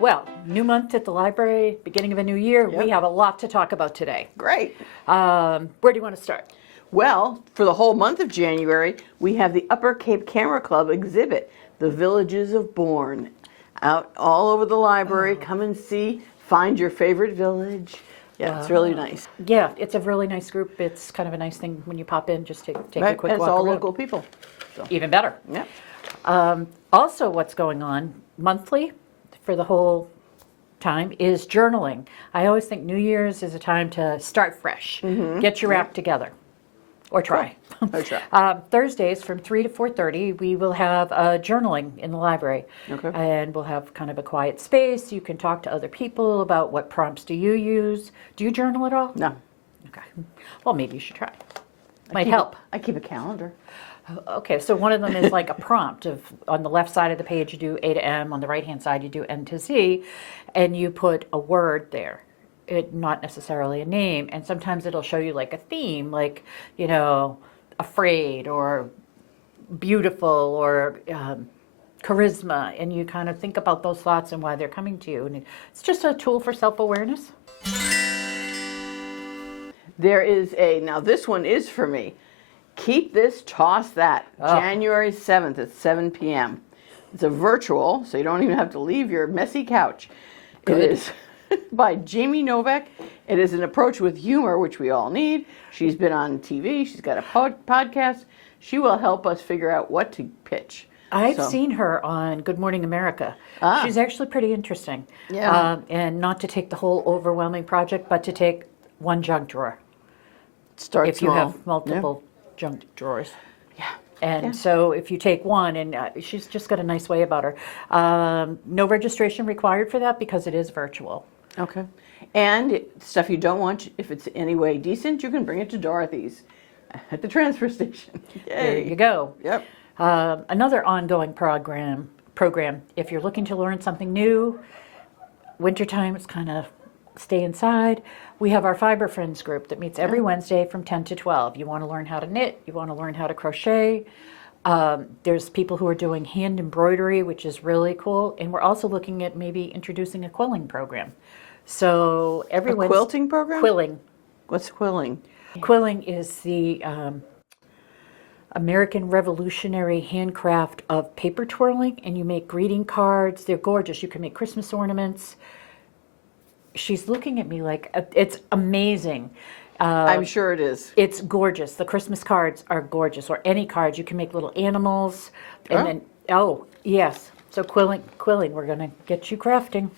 Well, new month at the library, beginning of a new year. Yep. We have a lot to talk about today. Great. Where do you want to start? Well, for the whole month of January, we have the Upper Cape Camera Club exhibit, The Villages of Bourne, out all over the library. Come and see, find your favorite village. Yeah, it's really nice. Yeah, it's a really nice group. It's kind of a nice thing when you pop in, just take a Right? quick And it's walk all around. local people. So, Even better. yeah. Also, what's going on monthly for the whole time is journaling. I always think New Year's is a time to start fresh, get your act together, or try. Or try. Thursdays from 3 to 4:30, we will have journaling in the library. Okay. And we'll have kind of a quiet space. You can talk to other people about what prompts do you use. Do you journal at all? No. Okay. Well, maybe you should try. Might help. I keep a calendar. Okay, so one of them is like a prompt of, on the left side of the page you do A to M, on the right hand side you do N to Z, and you put a word there, not necessarily a name, and sometimes it'll show you like a theme, like, you know, afraid or beautiful or charisma, and you kind of think about those thoughts and why they're coming to you, and it's just a tool for self-awareness. There is now this one is for me. Keep This, Toss That, January 7th at 7 p.m. It's a virtual, so you don't even have to leave your messy couch. Good. It is by Jamie Novak. It is an approach with humor, which we all need. She's been on TV. She's got a podcast. She will help us figure out what to pitch. I've seen her on Good Morning America. She's actually pretty interesting. Yeah. And not to take the whole overwhelming project, but to take one junk drawer. Start If small. you have multiple junk drawers. Yeah. And so if you take one, and she's just got a nice way about her. No registration required for that because it is virtual. Okay. And stuff you don't want, if it's any way decent, you can bring it to Dorothy's at the transfer station. There Yay. you go. Yep. Another ongoing program, if you're looking to learn something new, wintertime, it's kind of stay inside. We have our Fiber Friends group that meets every Wednesday from 10 to 12. You want to learn how to knit, you want to learn how to crochet. There's people who are doing hand embroidery, which is really cool. And we're also looking at maybe introducing a quilling program. So every Wednesday. Quilting program? Quilling. What's quilling? Quilling is the American Revolutionary handcraft of paper twirling, and you make greeting cards. They're gorgeous. You can make Christmas ornaments. She's looking at me like, it's amazing. I'm sure it is. It's gorgeous. The Christmas cards are gorgeous, or any cards. You can make little animals. And then, yes. So quilling, we're going to get you crafting.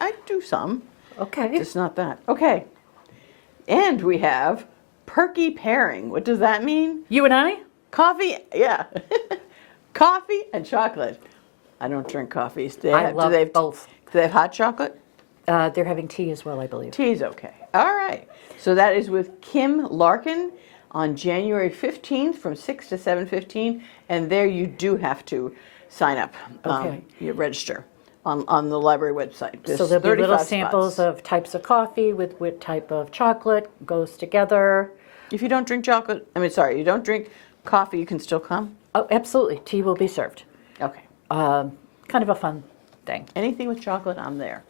I do some. Okay. Just not that. Okay. And we have perky pairing. What does that mean? You and I? Coffee, yeah. Coffee and chocolate. I don't drink coffee. I love both. Do they have hot chocolate? They're having tea as well, I believe. Tea's okay. All right. So that is with Kim Larkin on January 15th from 6 to 7:15. And there you do have to sign up. Okay. You register on the library website. There's So there'll be little 35 samples spots. of types of coffee with what type of chocolate goes together. If you don't drink chocolate, you don't drink coffee, you can still come? Oh, absolutely. Tea will be served. Okay. Kind of a fun thing. Anything with chocolate, I'm there.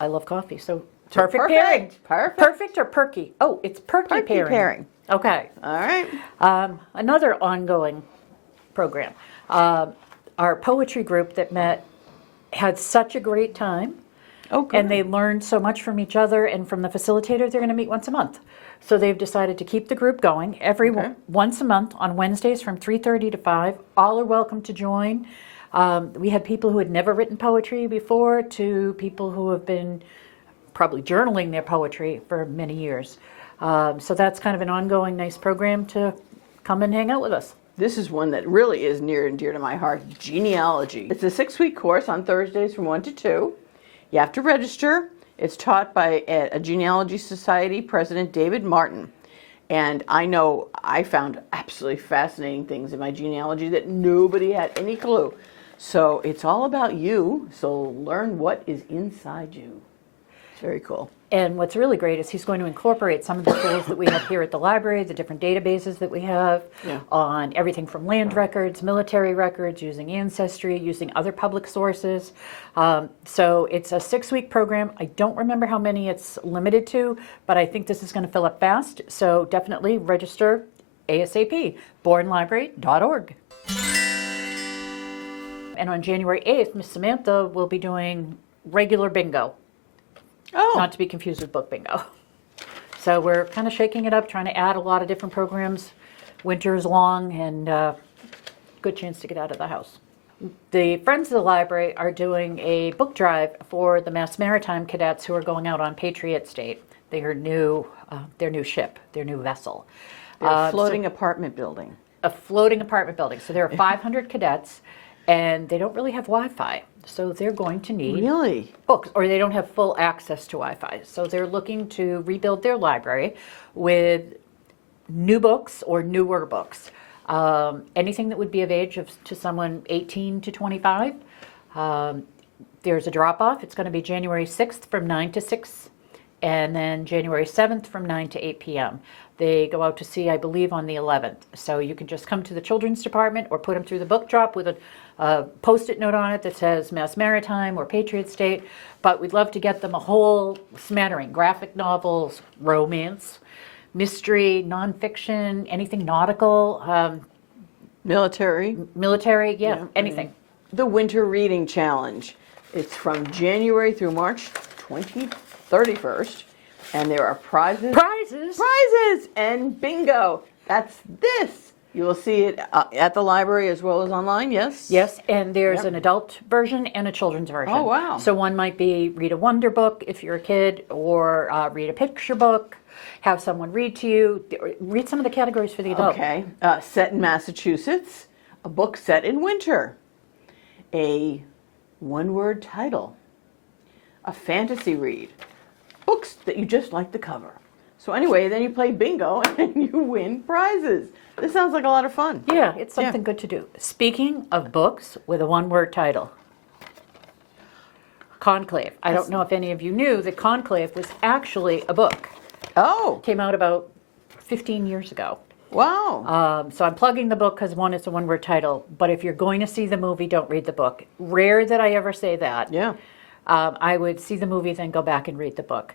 I love coffee, so So perfect pairing. Perfect. Perfect or perky? Oh, it's perky pairing. Okay. All right. Another ongoing program. Our poetry group that met had such a great time. Oh, good. And they learned so much from each other and from the facilitator. They're going to meet once a month. So they've decided to keep the group going once a month on Wednesdays from 3:30 to 5. All are welcome to join. We had people who had never written poetry before to people who have been probably journaling their poetry for many years. So that's kind of an ongoing nice program to come and hang out with us. This is one that really is near and dear to my heart, genealogy. It's a 6-week course on Thursdays from 1 to 2. You have to register. It's taught by a Genealogy Society president, David Martin. And I know I found absolutely fascinating things in my genealogy that nobody had any clue. So it's all about you. So learn what is inside you. It's very cool. And what's really great is he's going to incorporate some of the tools that we have here at the library, the different databases that we have on everything from land records, military records, using Ancestry, using other public sources. So it's a 6-week program. I don't remember how many it's limited to, but I think this is going to fill up fast. So definitely register ASAP, bournelibrary.org. And on January 8th, Miss Samantha will be doing regular bingo. Oh. Not to be confused with book bingo. So we're kind of shaking it up, trying to add a lot of different programs. Winter is long and good chance to get out of the house. The Friends of the Library are doing a book drive for the Mass Maritime cadets who are going out on Patriot State. Their new ship, their new vessel. A floating apartment building. A floating apartment building. So there are 500 cadets, and they don't really have Wi-Fi. So they're going to need Really? books, or they don't have full access to Wi-Fi. So they're looking to rebuild their library with new books or newer books. Anything that would be of age to someone 18 to 25. There's a drop-off. It's going to be January 6th from 9 to 6, and then January 7th from 9 to 8 p.m. They go out to sea, I believe, on the 11th. So you can just come to the children's department or put them through the book drop with a Post-it note on it that says Mass Maritime or Patriot State. But we'd love to get them a whole smattering: graphic novels, romance, mystery, nonfiction, anything nautical, Military. military, anything. The Winter Reading Challenge. It's from January through March 31st. And there are prizes. Prizes and bingo. That's this. You will see it at the library as well as online, yes? Yes, and there's an adult version and a children's version. Oh, wow. So one might be read a wonder book if you're a kid, or read a picture book, have someone read to you. Read some of the categories for the adult. Okay. Set in Massachusetts. A book set in winter. A one-word title. A fantasy read. Books that you just like the cover. So anyway, then you play bingo and you win prizes. This sounds like a lot of fun. Yeah, it's something good to do. Speaking of books with a one-word title, Conclave. I don't know if any of you knew that Conclave was actually a book. Oh, Came out about 15 years ago. wow. So I'm plugging the book because, one, it's a one-word title. But if you're going to see the movie, don't read the book. Rare that I ever say that. Yeah. I would see the movie, then go back and read the book.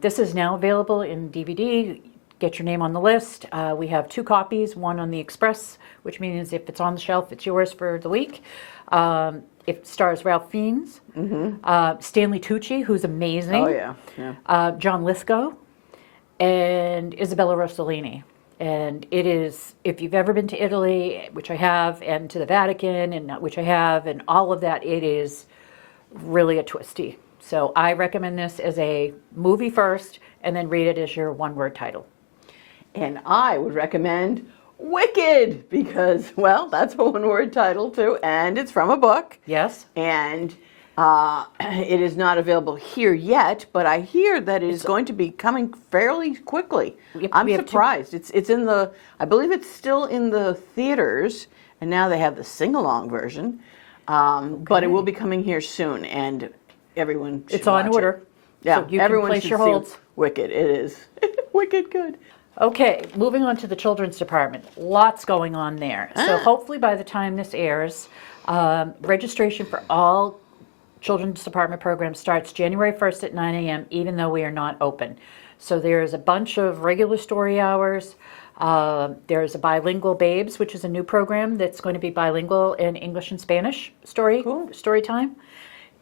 This is now available in DVD. Get your name on the list. We have 2 copies, one on the Express, which means if it's on the shelf, it's yours for the week. It stars Ralph Fiennes, Stanley Tucci, who's amazing. Oh, yeah. John Lithgow, and Isabella Rossellini. And it is, if you've ever been to Italy, which I have, and to the Vatican, and which I have, and all of that, it is really a twisty. So I recommend this as a movie first, and then read it as your one-word title. And I would recommend Wicked because, well, that's a one-word title too, and it's from a book. Yes? And it is not available here yet, but I hear that it is going to be coming fairly quickly. I'm we have surprised. It's in the, I believe it's still in the theaters, and now they have the sing-along version. But it will be coming here soon, and everyone should It's on watch order. it. Yeah, So you can everyone place should your see holds. Wicked. It is wicked good. Okay, moving on to the children's department. Lots going on there. So hopefully by the time this airs, registration for all children's department programs starts January 1st at 9 a.m., even though we are not open. So there's a bunch of regular story hours. There's a Bilingual Babes, which is a new program that's going to be bilingual in English and Spanish story time.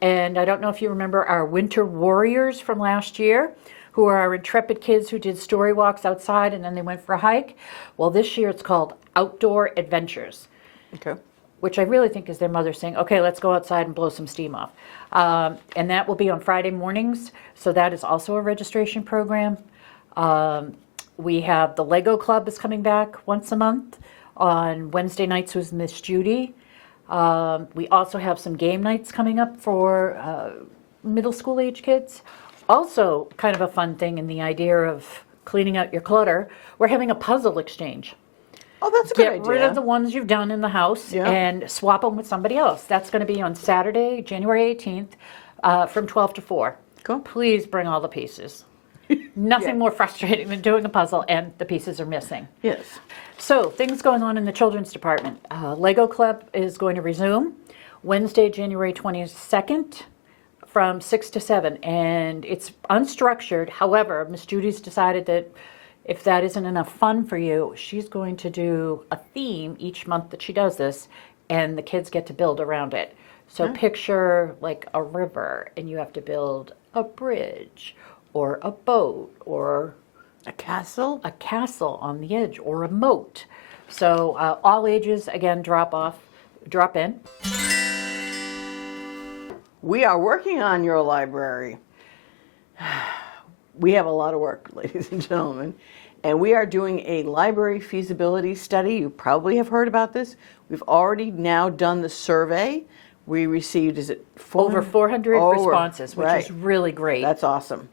And I don't know if you remember our Winter Warriors from last year, who are our intrepid kids who did story walks outside and then they went for a hike. Well, this year it's called Outdoor Adventures, Okay. which I really think is their mother saying, okay, let's go outside and blow some steam off. And that will be on Friday mornings. So that is also a registration program. We have the Lego Club is coming back once a month. On Wednesday nights with Miss Judy. We also have some game nights coming up for middle school age kids. Also, kind of a fun thing in the idea of cleaning out your clutter, we're having a puzzle exchange. Oh, that's a good idea. Get rid of the ones you've done in the house and swap them with somebody else. That's going to be on Saturday, January 18th, from 12 to 4. Cool. Please bring all the pieces. Nothing more frustrating than doing a puzzle and the pieces are missing. Yes. So, things going on in the children's department. Lego Club is going to resume Wednesday, January 22nd from 6 to 7. And it's unstructured. However, Miss Judy's decided that if that isn't enough fun for you, she's going to do a theme each month that she does this, and the kids get to build around it. So, picture like a river, and you have to build a bridge or a boat or A castle? a castle on the edge or a moat. So all ages, again, drop in. We are working on your library. We have a lot of work, ladies and gentlemen. And we are doing a library feasibility study. You probably have heard about this. We've already now done the survey. We received, is it Over 400 responses, which is really great. That's awesome.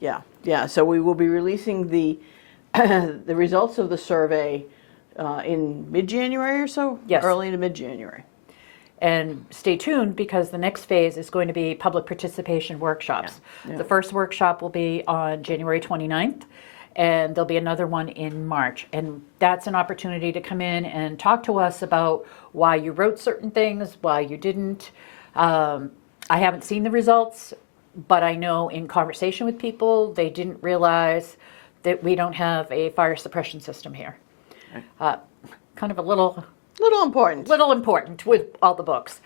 Yeah. So we will be releasing the the results of the survey in mid-January or so? Yes. Early to mid-January. And stay tuned because the next phase is going to be public participation workshops. Yeah. The first workshop will be on January 29th, and there'll be another one in March. And that's an opportunity to come in and talk to us about why you wrote certain things, why you didn't. I haven't seen the results, but I know in conversation with people, they didn't realize that we don't have a fire suppression system here. Kind of a little important with all the books.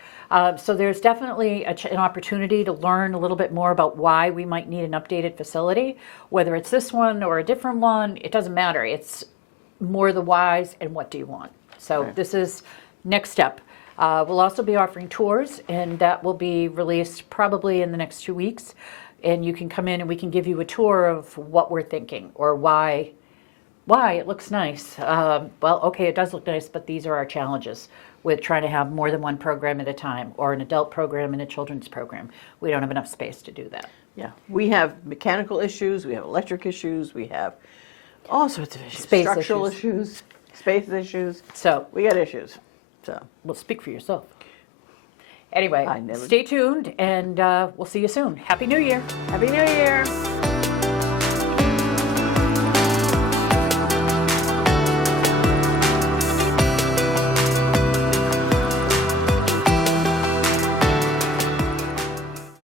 So there's definitely an opportunity to learn a little bit more about why we might need an updated facility, whether it's this one or a different one, it doesn't matter. It's more the whys and what do you want. So This is next step. We'll also be offering tours, and that will be released probably in the next 2 weeks. And you can come in and we can give you a tour of what we're thinking or why it looks nice. Well, okay, it does look nice, but these are our challenges with trying to have more than one program at a time, or an adult program and a children's program. We don't have enough space to do that. Yeah. We have mechanical issues, we have electric issues, we have all sorts of issues. Space Structural issues. issues, space issues. So, We got issues. So well, speak for yourself. Anyway, I never- stay tuned, and we'll see you soon. Happy New Year. Happy New Year.